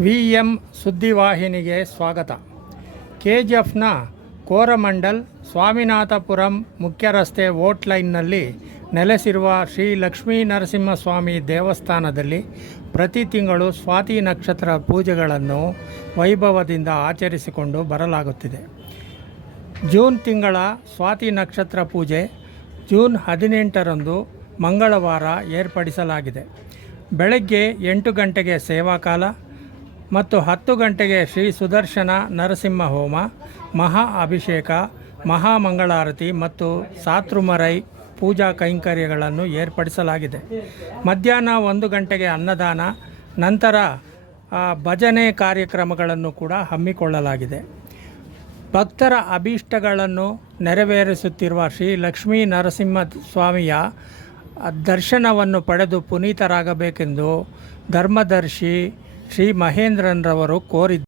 V M ಸುದ್ದಿವಾಹಿನಿಗೆ ಸ್ವಾಗತ. K G ಎಫ್ನ ಕೋರಮಂಡಲ್ ಸ್ವಾಮಿನಾಥಪುರಂ ಮುಖ್ಯ ರಸ್ತೆ ಲೈನ್ನಲ್ಲಿ ನೆಲೆಸಿರುವ ಶ್ರೀ ಲಕ್ಷ್ಮೀ ನರಸಿಂಹಸ್ವಾಮಿ ದೇವಸ್ಥಾನದಲ್ಲಿ ಪ್ರತಿ ತಿಂಗಳು ಸ್ವಾತಿ ನಕ್ಷತ್ರ ಪೂಜೆಗಳನ್ನು ವೈಭವದಿಂದ ಆಚರಿಸಿಕೊಂಡು ಬರಲಾಗುತ್ತಿದೆ. ಜೂನ್ ತಿಂಗಳ ಸ್ವಾತಿ ನಕ್ಷತ್ರ ಪೂಜೆ ಜೂನ್ ಹದಿನೆಂಟರಂದು ಮಂಗಳವಾರ ಏರ್ಪಡಿಸಲಾಗಿದೆ. ಬೆಳಗ್ಗೆ ಎಂಟು ಗಂಟೆಗೆ ಸೇವಾಕಾಲ ಮತ್ತು ಹತ್ತು ಗಂಟೆಗೆ ಶ್ರೀ ಸುದರ್ಶನ ನರಸಿಂಹ ಹೋಮ ಮಹಾ ಅಭಿಷೇಕ ಮಹಾಮಂಗಳಾರತಿ ಮತ್ತು ಸಾತೃಮರೈ ಪೂಜಾ ಕೈಂಕರ್ಯಗಳನ್ನು ಏರ್ಪಡಿಸಲಾಗಿದೆ. ಮಧ್ಯಾಹ್ನ ಒಂದು ಗಂಟೆಗೆ ಅನ್ನದಾನ, ನಂತರ ಭಜನೆ ಕಾರ್ಯಕ್ರಮಗಳನ್ನು ಕೂಡ ಹಮ್ಮಿಕೊಳ್ಳಲಾಗಿದೆ. ಭಕ್ತರ ಅಭೀಷ್ಟಗಳನ್ನು ನೆರವೇರಿಸುತ್ತಿರುವ ಶ್ರೀ ಲಕ್ಷ್ಮೀ ನರಸಿಂಹ ಸ್ವಾಮಿಯ ದರ್ಶನವನ್ನು ಪಡೆದು ಪುನೀತರಾಗಬೇಕೆಂದು ಧರ್ಮದರ್ಶಿ ಶ್ರೀ ಮಹೇಂದ್ರನ್ರವರು ಕೋರಿದ್ದಾರೆ